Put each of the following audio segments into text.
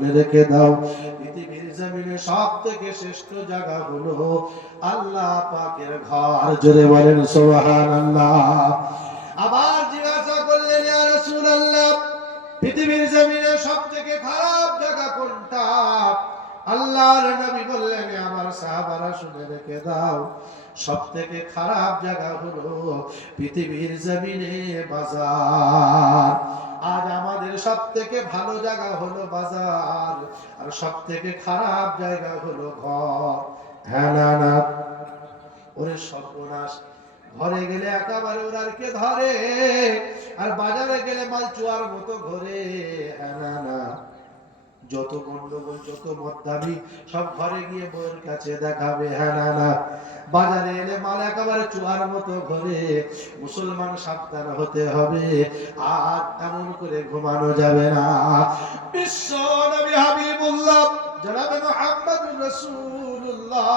শুনে রেখে দাও, পৃথিবীর জমিনে সবথেকে শ্রেষ্ঠ জায়গা হলো আল্লাহ পাকের ঘর। জোরে বলেন সুবহানাল্লাহ। আবার জিজ্ঞাসা করলেন, ইয়া রাসূলুল্লাহ, পৃথিবীর জমিনে সবথেকে খারাপ জায়গা কোনটা? আল্লাহর নবী বললেন, আমার সাহাবারা শুনে রেখে দাও, সবথেকে খারাপ জায়গা হলো পৃথিবীর জমিনে বাজার। আজ আমাদের সবথেকে ভালো জায়গা হলো বাজার, আর সবথেকে খারাপ জায়গা হলো ঘর। হ্যাঁ না না? ওরে সর্বনাশ, ঘরে গেলে একেবারে ওরারকে ধরে, আর বাজারে গেলে মাল চুয়ার মতো ঘরে। হ্যাঁ না না? যত গন্ডগোল, যত মদ্দামি সব ঘরে গিয়ে বউয়ের কাছে দেখাবে। হ্যাঁ না না? বাজারে এলে মাল একেবারে চুয়ার মতো ঘরে। মুসলমান সাবধান হতে হবে, আর এমন করে ঘুমানো যাবে না। বিশ্ব নবী হাবিবুল্লাহ জনাবে মুহাম্মদুর রাসূলুল্লাহ,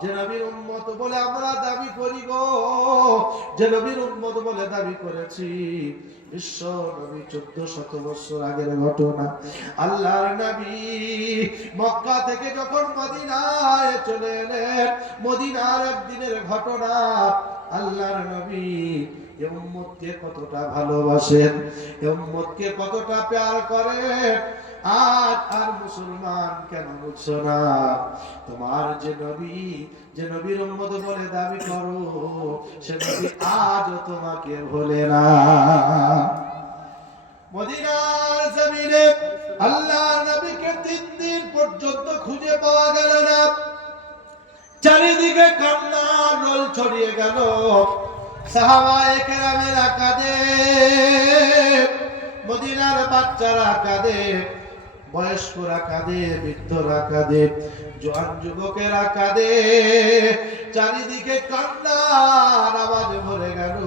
যে নবীর উম্মত বলে আমরা দাবি করি গো, যে নবীর উম্মত বলে দাবি করেছি, বিশ্ব নবী 1400 বছর আগের ঘটনা। আল্লাহর নবী মক্কা থেকে যখন মদিনায় চলে এলেন, মদিনার একদিনের ঘটনা। আল্লাহর নবী এই উম্মতকে কতটা ভালোবাসেন, এই উম্মতকে কতটা প্যার করেন। আজ আর মুসলমান কেন বুঝছো না? তোমার যে নবী, যে নবীর উম্মত বলে দাবি করো, সে নবী আজও তোমাকে ভোলে না। মদিনার জমিনে আল্লাহর নবীকে 3 দিন পর্যন্ত খুঁজে পাওয়া গেল না। চারিদিকে কান্নার রোল ছড়িয়ে গেল। সাহাবায়ে কেরামেরা কাঁদে, মদিনার বাচ্চারা কাঁদে, বয়স্করা কাঁদে, বৃদ্ধরা কাঁদে, জোয়ান যুবকেরা কাঁদে। চারিদিকে কান্নার আওয়াজ ভরে গেল।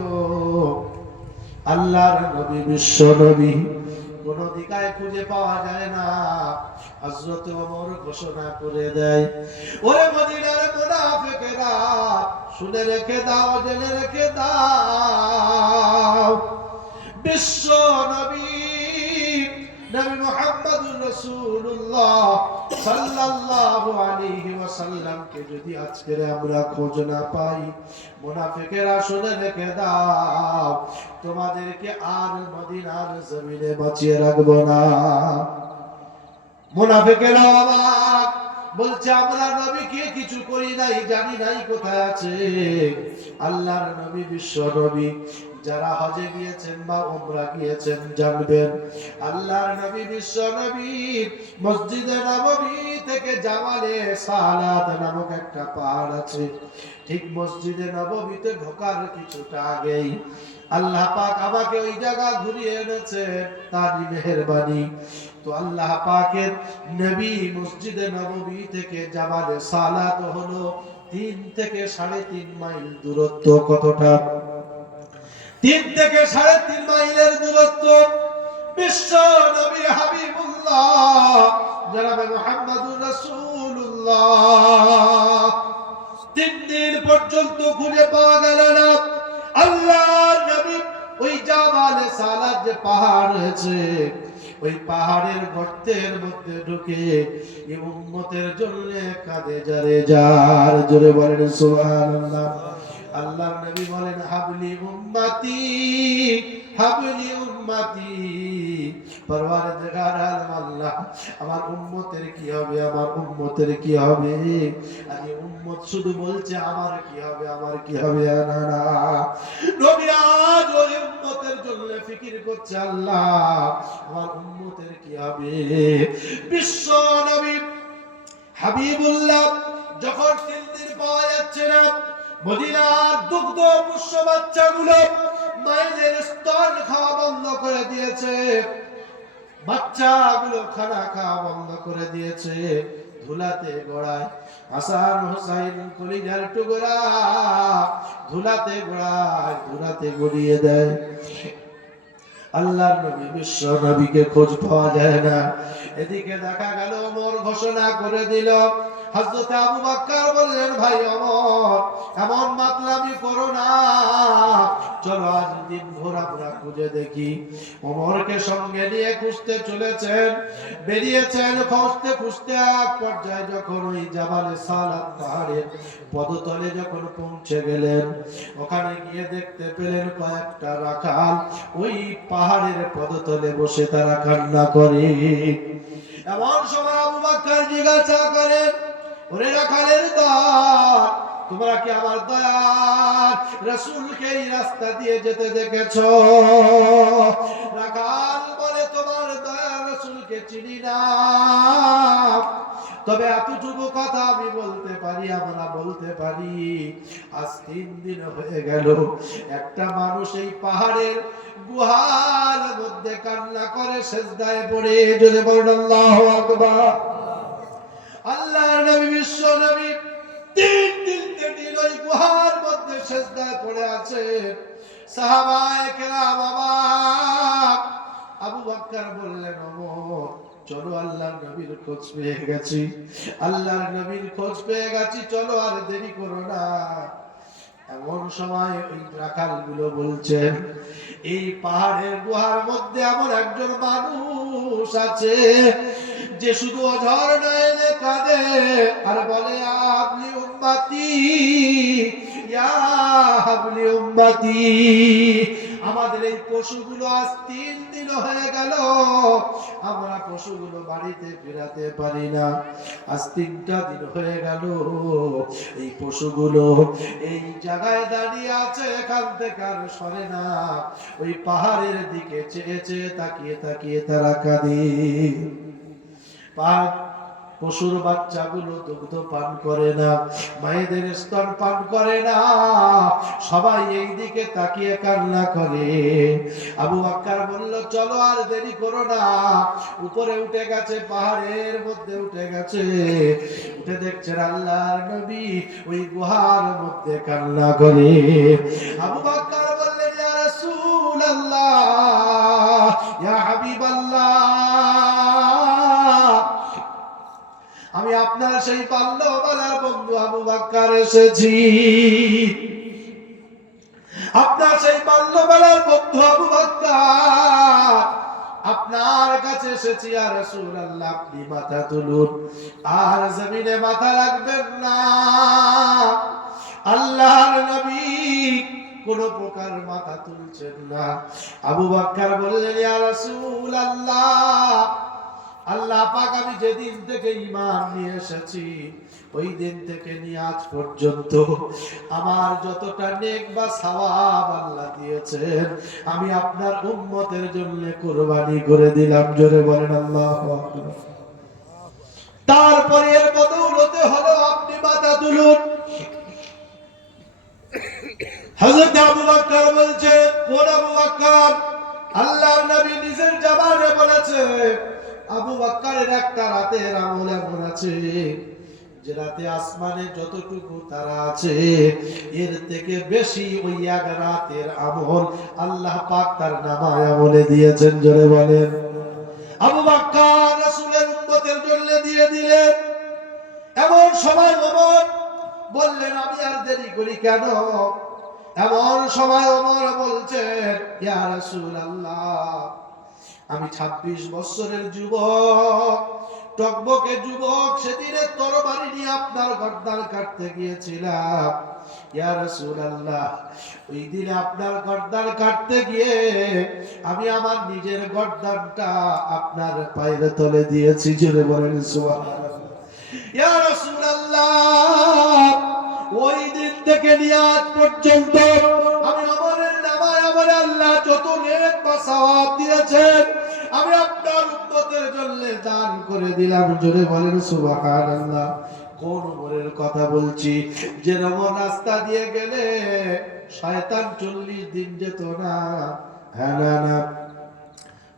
আল্লাহর নবী, বিশ্ব নবী কোন দিকায় খুঁজে পাওয়া যায় না। হযরত ওমর ঘোষণা করে দেয়, ওরে মদিনার মুনাফিকেরা, শুনে রেখে দাও, জেনে রেখে দাও, বিশ্ব নবী নবী মুহাম্মদুর রাসূলুল্লাহ সাল্লাল্লাহু আলাইহি ওয়াসাল্লাম কে যদি আজকে আমরা খোঁজ না পাই, মুনাফিকেরা শুনে রেখে দাও, তোমাদেরকে আর মদিনার জমিনে বাঁচিয়ে রাখবো না। মুনাফিকেরা অবাক, বলছে আমরা নবীকে কিছু করি নাই, জানি নাই কোথায় আছে। আল্লাহর নবী, বিশ্ব নবী, যারা হজে গিয়েছেন বা উমরা গিয়েছেন জানবেন, আল্লাহর নবী, বিশ্ব নবী মসজিদে নববী থেকে জামালে সালাত নামক একটা পাহাড় আছে, ঠিক মসজিদে নববীতে ঢোকার কিছুটা আগেই আল্লাহ পাক আমাকে ওই জায়গা ঘুরিয়ে এনেছে, তার মেহেরবানি। তো আল্লাহ পাকের নবী মসজিদে নববী থেকে জামালে সালাত হলো 3 থেকে 3.5 মাইল দূরত্ব। কতটা? 3 থেকে 3.5 মাইলের দূরত্ব। বিশ্ব নবী হাবিবুল্লাহ জনাবে মুহাম্মদুর রাসূলুল্লাহ 3 দিন পর্যন্ত খুঁজে পাওয়া গেল না। আল্লাহর নবী ওই জামালে সালাত যে পাহাড় রয়েছে, ওই পাহাড়ের গর্তের মধ্যে ঢুকে এই উম্মতের জন্য কাঁদে যারে যার। জোরে বলেন সুবহানাল্লাহ। আল্লাহর নবী বলেন, হাবলি উম্মতি, হাবলি উম্মতি। পরওয়ারদিগার আলম আল্লাহ, আমার উম্মতের কি হবে, আমার উম্মতের কি হবে? আর এই উম্মত শুধু বলছে আমার কি হবে, আমার কি হবে। না না, নবী আজ ওই উম্মতের জন্য ফিকির করছে, আল্লাহ আমার উম্মতের কি হবে। বিশ্ব নবী হাবিবুল্লাহ যখন 3 দিন পাওয়া যাচ্ছে না, মদিনার দুগ্ধ পুষ্য বাচ্চাগুলো মায়েদের স্তন খাওয়া বন্ধ করে দিয়েছে, বাচ্চাগুলো খানা খাওয়া বন্ধ করে দিয়েছে। ধুলাতে গড়ায় হাসান হোসাইন কলিজার টুকরা, ধুলাতে গড়ায়, ধুলাতে গড়িয়ে দেয়। আল্লাহর নবী, বিশ্ব নবীকে খোঁজ পাওয়া যায় না। এদিকে দেখা গেল ওমর ঘোষণা করে দিল, হযরত আবু বকর বললেন, ভাই ওমর, এমন মাতলামি করো না, চলো আজ দিনভর আমরা খুঁজে দেখি। ওমরকে সঙ্গে নিয়ে খুঁজতে চলেছেন, বেরিয়েছেন। খুঁজতে খুঁজতে এক পর্যায়ে যখন ওই জাবালে সালাত পাহাড়ের পদতলে যখন পৌঁছে গেলেন, ওখানে গিয়ে দেখতে পেলেন কয়েকটা রাখাল ওই পাহাড়ের পদতলে বসে তারা কান্না করে। এমন সময় আবু বকর জিজ্ঞাসা করেন, ওরে রাখালের দল, তোমরা কি আমার দয়ার রাসূলকে এই রাস্তা দিয়ে যেতে দেখেছো? রাখাল বলে, তোমার দয়ার রাসূলকে চিনি না, তবে এতটুকু কথা আমি বলতে পারি, আমরা বলতে পারি, আজ 3 দিন হয়ে গেল একটা মানুষ এই পাহাড়ের গুহার মধ্যে কান্না করে সেজদায় পড়ে। জোরে বলুন আল্লাহু আকবার। আল্লাহর নবী, বিশ্ব নবী 3 দিন ওই গুহার মধ্যে সেজদায় পড়ে আছে। সাহাবায়ে কেরাম, আবু বকর বললেন, ওমর, চলো আল্লাহর নবীর খোঁজ পেয়ে গেছি, আল্লাহর নবীর খোঁজ পেয়ে গেছি, চলো আর দেরি করো না। এমন সময় ওই রাখালগুলো বলছেন, এই পাহাড়ের গুহার মধ্যে এমন একজন মানুষ আছে যে শুধু অঝর নয়নে কাঁদে আর বলে, আপনি উম্মতি, ইয়া হাবলি উম্মতি। আমাদের এই পশুগুলো আজ 3 দিন হয়ে গেল, আমরা পশুগুলো বাড়িতে ফেরাতে পারি না। আজ 3টা দিন হয়ে গেল, এই পশুগুলো এই জায়গায় দাঁড়িয়ে আছে, এখান থেকে আর সরে না। ওই পাহাড়ের দিকে চেয়ে চেয়ে তাকিয়ে তাকিয়ে তারা কাঁদে। পশুর বাচ্চাগুলো দুগ্ধ পান করে না, মায়েদের স্তন পান করে না, সবাই এই দিকে তাকিয়ে কান্না করে। আবু বকর বলল, চলো আর দেরি করো না। উপরে উঠে গেছে, পাহাড়ের মধ্যে উঠে গেছে, উঠে দেখছেন আল্লাহর নবী ওই গুহার মধ্যে কান্না করে। আবু বকর বললেন, ইয়া রাসূলুল্লাহ, ইয়া হাবিবাল্লাহ, আমি আপনার সেই বাল্যবেলার বন্ধু আবু বকর এসেছি, আপনার সেই বাল্যবেলার বন্ধু আবু বকর আপনার কাছে এসেছি। ইয়া রাসূলুল্লাহ, আপনি মাথা তুলুন, আর জমিনে মাথা রাখবেন না। আল্লাহর নবী কোন প্রকার মাথা তুলছেন না। আবু বকর বললেন, ইয়া রাসূলুল্লাহ, আল্লাহ পাক আমি যেদিন থেকে ঈমান নিয়ে এসেছি, ওই দিন থেকে নিয়ে আজ পর্যন্ত আমার যতটা নেক বা সওয়াব আল্লাহ দিয়েছেন, আমি আপনার উম্মতের জন্য কুরবানি করে দিলাম। জোরে বলেন আল্লাহু আকবার। তারপরে এর বদৌলতে হলো আপনি মাথা তুলুন। হযরত আবু বকর বলছে, কোন আবু বকর? আল্লাহর নবী নিজের জবানে বলেছে, আবু বকরের একটা রাতের আমল এমন আছে যে রাতে আসমানে যতটুকু তারা আছে এর থেকে বেশি ওই এক রাতের আমল আল্লাহ পাক তার নামায় আমলে দিয়েছেন। জোরে বলেন। আবু বকর রাসূলের উম্মতের জন্য দিয়ে দিলেন। এমন সময় ওমর বললেন, আমি আর দেরি করি কেন? এমন সময় ওমর বলছেন, ইয়া রাসূলুল্লাহ, আমি 26 বছরের যুবক, টকবকে যুবক, সেদিনে তরবারি নিয়ে আপনার গর্দান কাটতে গিয়েছিলাম। ইয়া রাসূলুল্লাহ, ওই দিনে আপনার গর্দান কাটতে গিয়ে আমি আমার নিজের গর্দানটা আপনার পায়ের তলে দিয়েছি। জোরে বলেন সুবহানাল্লাহ। ইয়া রাসূলুল্লাহ, ওই দিন থেকে নিয়ে আজ পর্যন্ত আমি ওমরের নামায় আমার আল্লাহ যত নেক বা সওয়াব দিয়েছেন আমি আপনার উম্মতের জন্য দান করে দিলাম। জোরে বলেন সুবহানাল্লাহ। কোন ওমরের কথা বলছি? যে ওমর রাস্তা দিয়ে গেলে শয়তান 40 দিন যেত না। হ্যাঁ না না,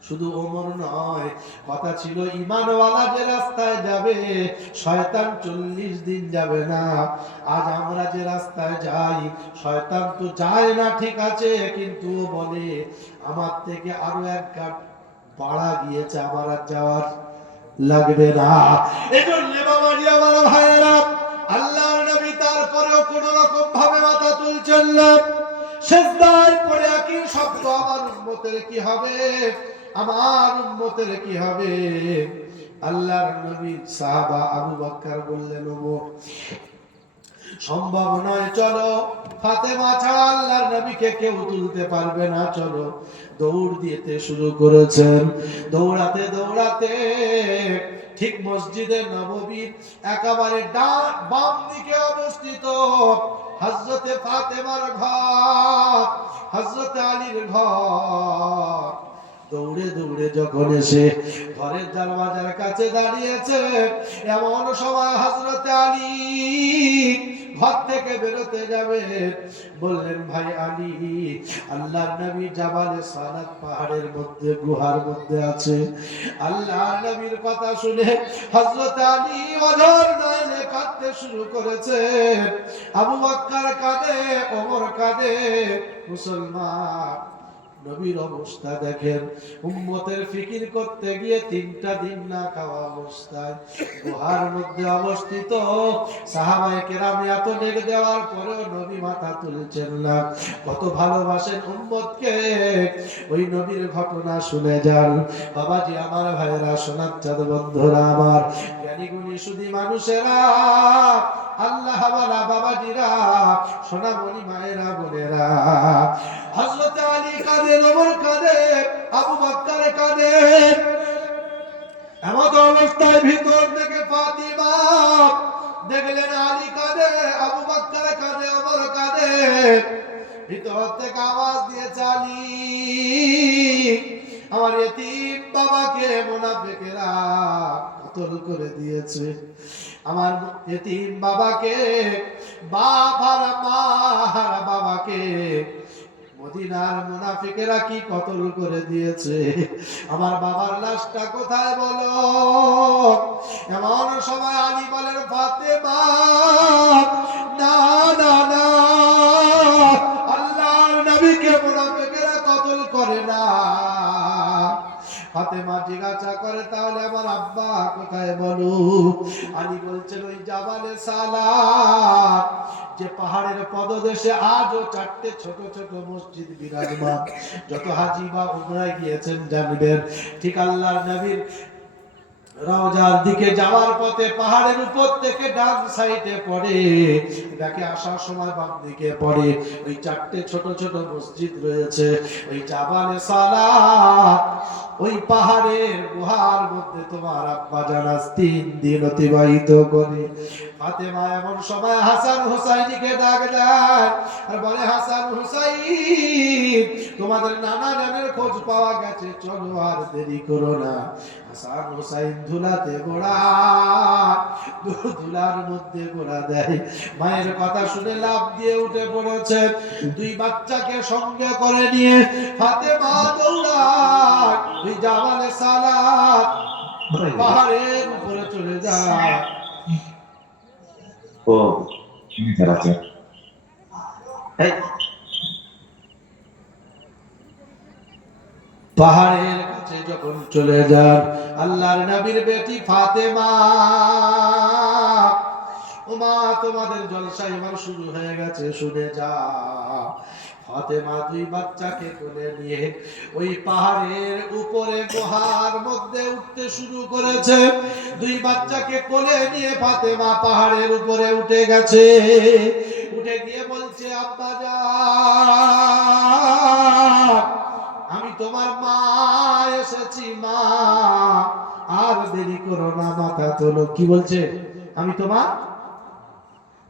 শুধু ওমর নয়, কথা ছিল ঈমানওয়ালা যে রাস্তায় যাবে শয়তান 40 দিন যাবে না। আজ আমরা যে রাস্তায় যাই শয়তান তো যায় না, ঠিক আছে, কিন্তু বলে আমার থেকে আরো এক গাট বাড়া গিয়েছে, আমার আর যাওয়ার লাগবে না। এজন্য বাবাজি আমার ভাইয়েরা, আল্লাহর নবী তারপরেও কোন রকম ভাবে মাথা তুলছেন না। সিজদায় পড়ে একই শব্দ, আমার উম্মতের কি হবে, আমার উম্মতের কি হবে। আল্লাহর নবী সাহাবা আবু বকর বললেন, ওমর সম্ভব নয়, চলো। ফাতেমা ছাড়া আল্লাহর নবীকে কেউ তুলতে পারবে না, চলো। দৌড় দিতে শুরু করেছেন। দৌড়াতে দৌড়াতে ঠিক মসজিদে নববীর একেবারে বাম দিকে অবস্থিত হযরতে ফাতেমার ঘর, হযরতে আলীর ঘর। দৌড়ে দৌড়ে যখন এসে ঘরের দরওয়াজার কাছে দাঁড়িয়েছে, এমন সময় হযরতে আলী ঘর থেকে বেরোতে যাবে। বললেন, ভাই আলী, আল্লাহর নবী জাবালে সালাত পাহাড়ের মধ্যে গুহার মধ্যে আছে। আল্লাহর নবীর কথা শুনে হযরত আলী অঝর নয়নে কাঁদতে শুরু করেছে। আবু বকর কাঁদে, ওমর কাঁদে। মুসলমান নবীর অবস্থা দেখেন, উম্মতের ফিকির করতে গিয়ে 3টা দিন না খাওয়া অবস্থায় গুহার মধ্যে অবস্থিত। সাহাবায়ে কেরাম এত ডেক দেওয়ার পরেও নবী মাথা তুলছেন না। কত ভালোবাসেন উম্মতকে, ওই নবীর ঘটনা শুনে যান। বাবাজি আমার ভাইরা, সোনার চাঁদ বন্ধুরা আমার, জ্ঞানী গুণী শুধু মানুষেরা, আল্লাহ ওয়ালা বাবাজিরা, সোনামণি মায়েরা, বোনেরা, হযরত আলী কাঁদেন, ওমর কাঁদে, আবু বকর কাঁদে। এমন অবস্থায় ভিতর থেকে ফাতিমা দেখলেন আলী কাঁদে, আবু বকর কাঁদে, ওমর কাঁদে। ভিতর থেকে আওয়াজ দিয়েছে, আলী, আমার এতিম বাবাকে মুনাফিকেরা কতল করে দিয়েছে। আমার এতিম বাবাকে, বাপ আর মা হারা বাবাকে মদিনার মুনাফিকেরা কি কতল করে দিয়েছে। আমার বাবার লাশটা কোথায় বলো। এমন সময় আলী বলেন, ফাতেমা, না না না, আল্লাহর নবীকে মুনাফিকেরা কতল করে না। ফাতেমা জিজ্ঞাসা করে, তাহলে আমার আব্বা কোথায় বলো। আলী বলছেন, ওই জাবালে সালাত, যে পাহাড়ের পদদেশে আজও 4টে ছোট ছোট মসজিদ বিরাজমান। যত হাজী বা উমরায় গিয়েছেন জানবেন, ঠিক আল্লাহর নবীর রওজার দিকে যাওয়ার পথে পাহাড়ের উপর থেকে ডান সাইডে পড়ে, দেখে আসার সময় বাম দিকে পড়ে, ওই 4টে ছোট ছোট মসজিদ রয়েছে। ওই জাবালে সালাত, ওই পাহাড়ের গুহার মধ্যে তোমার আব্বা জানাজ 3 দিন অতিবাহিত করে। ফাতেমা এমন সময় হাসান হুসাইনকে ডাক দেয় আর বলে, হাসান হুসাইন, তোমাদের নানা জানের খোঁজ পাওয়া গেছে, চলো আর দেরি করো না। হাসান হুসাইন ধুলাতে গোড়া, ধুলার মধ্যে গোড়া দেয়। মায়ের কথা শুনে লাফ দিয়ে উঠে পড়েছে। 2 বাচ্চাকে সঙ্গে করে নিয়ে ফাতেমা দৌড়ায় ওই জাবালে সালাত পাহাড়ের উপরে চলে যায়। ও আছে পাহাড়ের কাছে যখন চলে যান, আল্লাহর নবীর বেটি ফাতেমা, ওমা তোমাদের জলসা এবার শুরু হয়ে গেছে, শুনে যা। ফাতেমা 2 বাচ্চাকে কোলে নিয়ে ওই পাহাড়ের উপরে গুহার মধ্যে উঠতে শুরু করেছে। 2 বাচ্চাকে কোলে নিয়ে ফাতেমা পাহাড়ের উপরে উঠে গেছে। উঠে গিয়ে বলছে, আব্বা যান, আমি তোমার মা এসেছি, মা আর দেরি করো না, মাথা তোলো। কি বলছে? আমি তোমার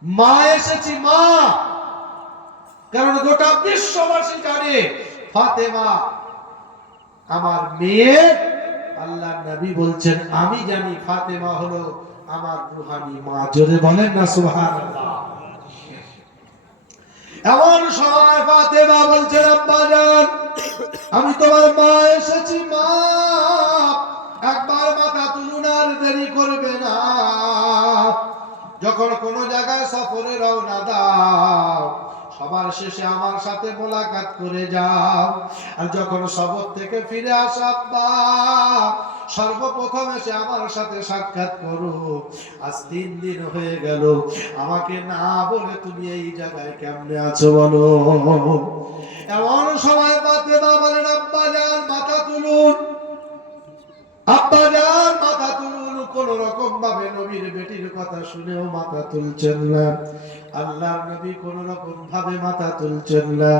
মা এসেছি, মা। কারণ গোটা বিশ্ববাসী জানে ফাতেমা আমার মেয়ে। আল্লাহর নবী বলছেন, আমি জানি ফাতেমা হলো আমার রূহানি মা। জোরে বলেন না সুবহানাল্লাহ। এমন সময় ফাতেমা বলছেন, আব্বা জান, আমি তোমার মা এসেছি, মা। একবার মাথা তুলুন, আর দেরি করবে না। যখন কোন জায়গায় সফরে রওনা দাও, সবার শেষে আমার সাথে মোলাকাত করে যাও। আর যখন সফর থেকে ফিরে আসো আব্বা, সর্বপ্রথম এসে আমার সাথে সাক্ষাৎ করো। আজ 3 দিন হয়ে গেল, আমাকে না বলে তুমি এই জায়গায় কেমনে আছো বলো। এমন সময় ফাতেমা বলেন, আব্বা যান মাথা তুলুন, আব্বা যান মাথা তুলুন। কোন রকম ভাবে নবীর বেটির কথা শুনেও মাথা তুলছেন না, আল্লাহর নবী কোন রকম ভাবে মাথা তুলছেন না।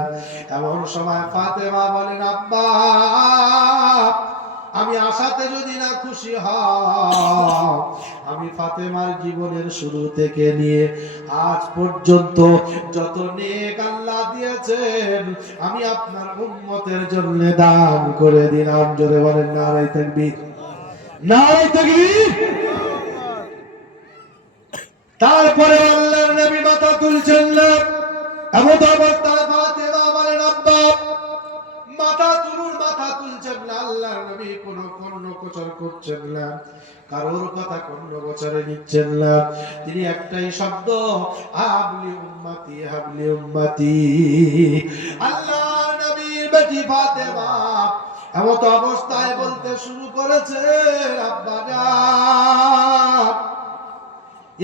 এমন সময় ফাতেমা বলেন, আব্বা আমি আশাতে যদি না খুশি হও, আমি ফাতেমার জীবনের শুরু থেকে নিয়ে আজ পর্যন্ত যত নেক আল্লাহ দিয়েছেন আমি আপনার উম্মতের জন্য দান করে দিলাম। জোরে বলেন নারায়ে তাকবীর, নারায়ে তাকবীর। তারপরে আল্লাহর নবী মাথা তুলছেন না। এমন অবস্থায় ফাতেমা বলেন, আব্বা মাথা তুলুন, মাথা তুলছেন না। আল্লাহর নবী কোনো কর্ণগোচর করছেন না, কারোর কথা কর্ণগোচরে নিচ্ছেন না। তিনি একটাই শব্দ, হাবলি উম্মতি হাবলি উম্মতি। আল্লাহর নবীর বেটি ফাতেমা এমন অবস্থায় বলতে শুরু করেছে, আব্বা যান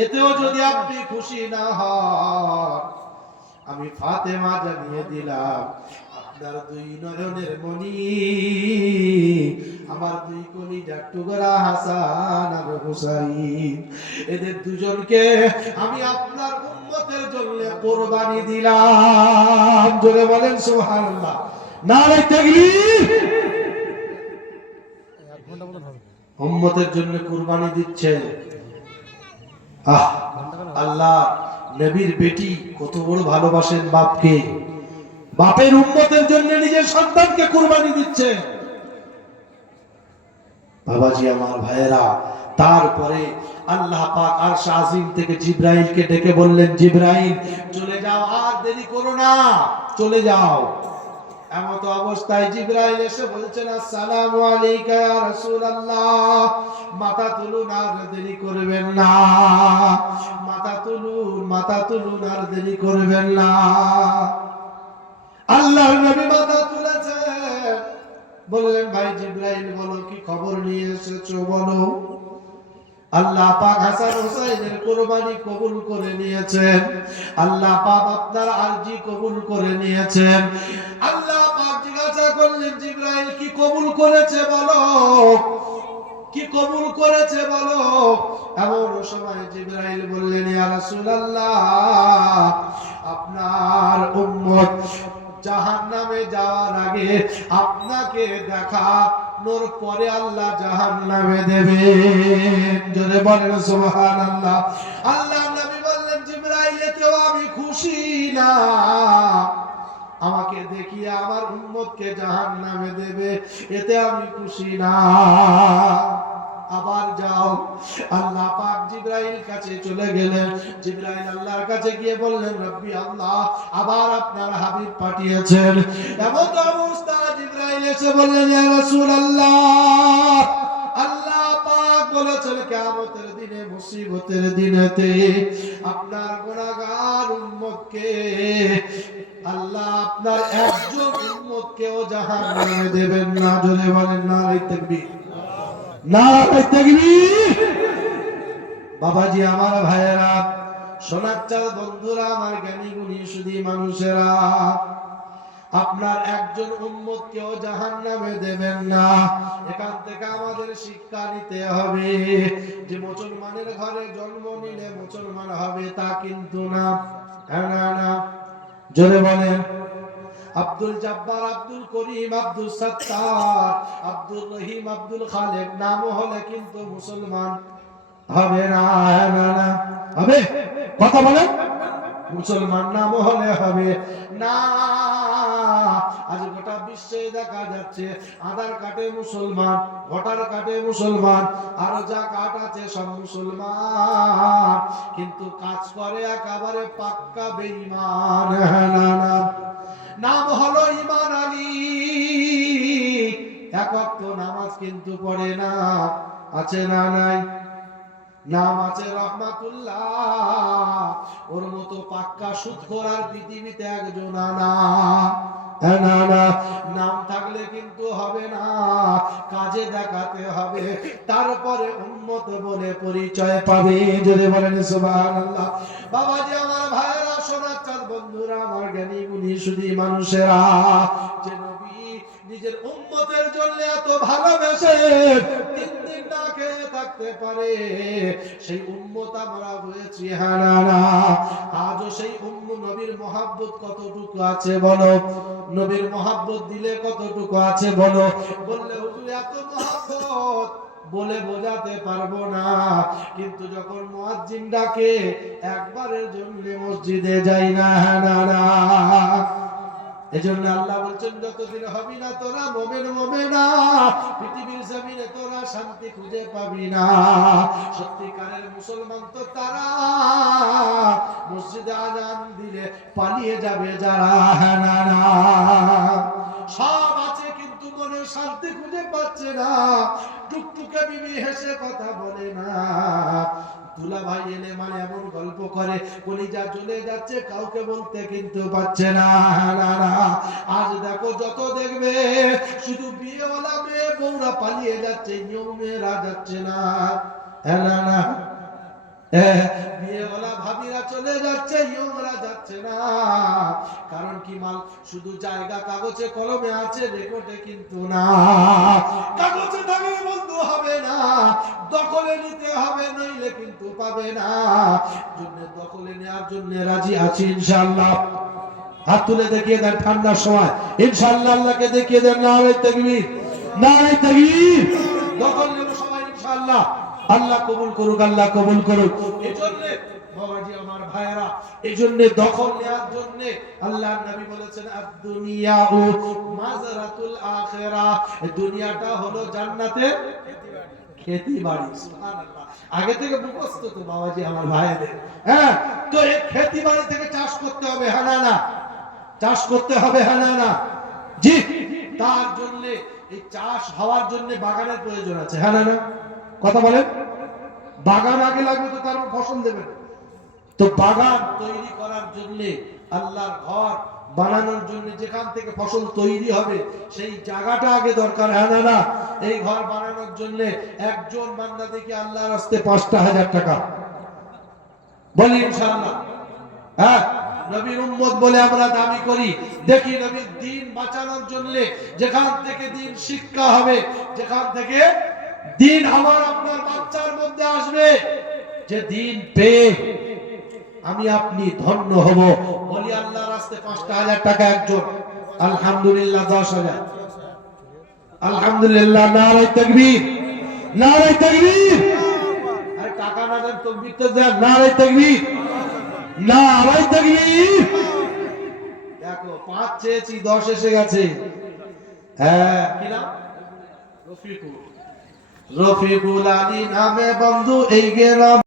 এতেও যদি আপনি খুশি না হন, আমি ফাতেমা জানিয়ে দিলাম আপনার 2 নয়নের মনি, আমার 2 কলিজার টুকরা হাসান আর হুসাইন, এদের দুজনকে আমি আপনার উম্মতের জন্য কুরবানি দিলাম। জোরে বলেন সুবহানাল্লাহ, নারায়ে তাকবীর। উম্মতের জন্য কুরবানি দিচ্ছে। আল্লাহ নবীর বেটি কত বড় ভালোবাসেন বাপকে, বাপের উম্মতের জন্য নিজের সন্তানকে কুরবানি দিচ্ছে। বাবাজি আমার ভাইয়েরা, তারপরে আল্লাহ পাক আরশ আজিম থেকে জিবরাইলকে ডেকে বললেন, জিবরাইল চলে যাও, আর দেরি করো না, চলে যাও। এমত অবস্থায় জিবরাইল এসে বলছেন, আসসালামু আলাইকা ইয়া রাসূলুল্লাহ। মাথা তুলুন, আর দেরি করবেন না, মাথা তুলুন, মাথা তুলুন, আর দেরি করবেন না। আল্লাহর নবী মাথা তুলেছে, বললেন, ভাই জিবরাইল বলো কি খবর নিয়ে এসেছো বলো। আল্লাহ পাক হাসান হুসাইনের কুরবানি কবুল করে নিয়েছেন, আল্লাহ পাক আপনার আরজি কবুল করে নিয়েছেন। আল্লাহ পাক জিজ্ঞাসা করলেন, জিবরাইল কি কবুল করেছে বলো, কি কবুল করেছে বলো। এমন সময় জিবরাইল বললেন, ইয়া রাসূলুল্লাহ আপনার উম্মত জাহান্নামে যাওয়ার আগে আপনাকে দেখানোর পরে আল্লাহ জাহান্নামে দেবেন। জোরে বলেন সুবহানাল্লাহ। আল্লাহর নবী বললেন, জিবরাইল এতেও আমি খুশি না, আমাকে দেখিয়ে আমার উম্মতকে জাহান্নামে দেবে এতে আমি খুশি না। আবার যাও। আল্লাহ পাক জিবরাইল কাছে চলে গেলেন। জিবরাইল আল্লাহর কাছে গিয়ে বললেন, রব্বি আল্লাহ আবার আপনার হাবিব পাঠিয়েছেন। এমন অবস্থায় জিবরাইল এসে বললেন, ইয়া রাসূলুল্লাহ আল্লাহ পাক বলেছেন কিয়ামতের দিনে, মুসিবতের দিনেতে আপনার গুনাহগার উম্মতকে আল্লাহ আপনার একজন উম্মতকেও জাহান্নামে দেবেন না। জোরে বলেন নারায়ে তাকবীর, নারায়ে তাকবীর। বাবাজি আমার ভাইয়েরা, সোনাচ্চার বন্ধুরা, আমার জ্ঞানী গুণী সুধী মানুষেরা, আপনার একজন উম্মতকেও জাহান্নামে দেবেন না। এখান থেকে আমাদের শিক্ষা নিতে হবে যে মুসলমানের ঘরে জন্ম নিলে মুসলমান হবে তা কিন্তু না, না না। জোরে বলেন। আব্দুল জব্বার, আব্দুল করিম, আব্দুল সত্তার, আব্দুল রহিম, আব্দুল খালেক নাম হলে কিন্তু মুসলমান হবে না, না না। হবে? কথা বলেন। মুসলমান নাম হলে হবে না। আজ গোটা বিশ্বে দেখা যাচ্ছে আধার কার্ডে মুসলমান, ভোটার কার্ডে মুসলমান, আরো যা কার্ড আছে সব মুসলমান, কিন্তু কাজ করে একেবারে পাক্কা বেঈমান। না না, নাম হলো ঈমান আলী, এক ওয়াক্ত নামাজ কিন্তু পড়ে না, আছে না নাই? নাম আছে রহমাতুল্লাহ। ওর মতো পাক্কা সুদখোর আর পৃথিবীতে একজন না না না, নাম থাকলে কিন্তু হবে না, কাজে দেখাতে হবে, তারপরে উম্মত বলে পরিচয় পাবে। যদি বলেন সুবহানাল্লাহ। বাবাজি আমার ভাইরা, সোনার চাঁদ বন্ধুরা, আমার জ্ঞানী গুণী সুধী মানুষেরা, যে নবী নিজের উম্মতের জন্য এত ভালোবেসে 3 দিন না খেয়ে থাকতে পারে, সেই উম্মত আমরা হয়েছি। হ্যাঁ না না, আজও সেই নবীর মহব্বত কতটুকু আছে বলো? নবীর মহব্বত দিলে কতটুকু আছে বলো? বললে হুজুর এত মহব্বত বলে বোঝাতে পারবো না, কিন্তু যখন মুয়াজ্জিন ডাকে একবারের জন্য মসজিদে যাই না। হ্যাঁ না না, এজন্য আল্লাহ বলছেন যতদিন হবি না তোরা মুমিনা, পৃথিবীর জমিনে তোরা শান্তি খুঁজে পাবি না। সত্যিকারের মুসলমান তো তারা, মসজিদে আজান দিলে পালিয়ে যাবে যারা। হ্যাঁ না না, সব আছে কিন্তু মনে শান্তি খুঁজে পাচ্ছে না। টুকটুকে বিবি হেসে কথা বলে না, দুলা ভাই এলে মানে এমন গল্প করে কলিজা চলে যাচ্ছে, কাউকে বলতে কিন্তু পাচ্ছে না। না না, আজ দেখো যত দেখবে শুধু বিয়েওয়ালা মেয়ে বউরা পালিয়ে যাচ্ছে, নিয়ম মেয়েরা যাচ্ছে না। না না, বিয়েওয়ালা ভাবিরা চলে যাচ্ছে, ইয়ংরা যাচ্ছে না। কারণ কি মাল শুধু জায়গা কাগজে কলমে আছে, রেকর্ডে কিন্তু না। কাগজে থাকলে বন্ধু হবে না, দখলে নিতে হবে, নইলে কিন্তু পাবে না। জন্য দখলে নেওয়ার জন্য রাজি আছি ইনশাআল্লাহ। হাত তুলে দেখিয়ে দেন ঠান্ডার সময়, ইনশাআল্লাহ আল্লাহকে দেখিয়ে দেন নারে তাকবীর, নারে তাকবীর। দখল নেব সবাই ইনশাআল্লাহ। আল্লাহ কবুল করুক, আল্লাহ কবুল করুক। এজন্য বাবাজি আমার ভাইরা, এজন্য দখল নেওয়ার জন্য আল্লাহর নবী বলেছেন আদ-দুনিয়াউ মাযরাতুল আখিরাহ, দুনিয়াটা হলো জান্নাতের খেতিবাড়ি। সুবহানাল্লাহ, আগে থেকে মুখস্থ তো বাবাজি আমার ভাইদের। হ্যাঁ, তো এই খেতিবাড়ি থেকে চাষ করতে হবে। হ্যাঁ না না, চাষ করতে হবে। হ্যাঁ না না, জি, তার জন্য এই চাষ হওয়ার জন্য বাগানের প্রয়োজন আছে। হ্যাঁ না না, কথা বলেন। বাগান আগে লাগবে তো তারপর ফসল দেবেন। তো বাগান তৈরি করার জন্য, আল্লাহর ঘর বানানোর জন্য যেখান থেকে ফসল তৈরি হবে সেই জায়গাটা আগে দরকার। হ্যাঁ না না, এই ঘর বানানোর জন্য একজন বান্দা দেখি আল্লাহর রাস্তায় 5,000 টাকা বলি ইনশাআল্লাহ। হ্যাঁ, নবীর উম্মত বলে আমরা দাবি করি, দেখি নবীর দ্বীন বাঁচানোর জন্য যেখান থেকে দ্বীন শিক্ষা হবে, যেখান থেকে দ্বীন আমার আপনার বাচ্চার মধ্যে আসবে, যে দ্বীন পেয়ে আমি আপনি ধন্য হব, বলি আল্লাহর রাস্তায় 5,000 টাকা একজন, আলহামদুলিল্লাহ 10,000, আলহামদুলিল্লাহ, নারে তাকবীর, নারে তাকবীর। আরে টাকা না দেন তাকবীর তো দেন, নারে তাকবীর, নারে তাকবীর। দেখো 5 চেয়েছি 10 এসে গেছে। হ্যাঁ, কি নাম? রফিকুল, রফিকুল আলী নামে বন্ধু এই গ্রাম।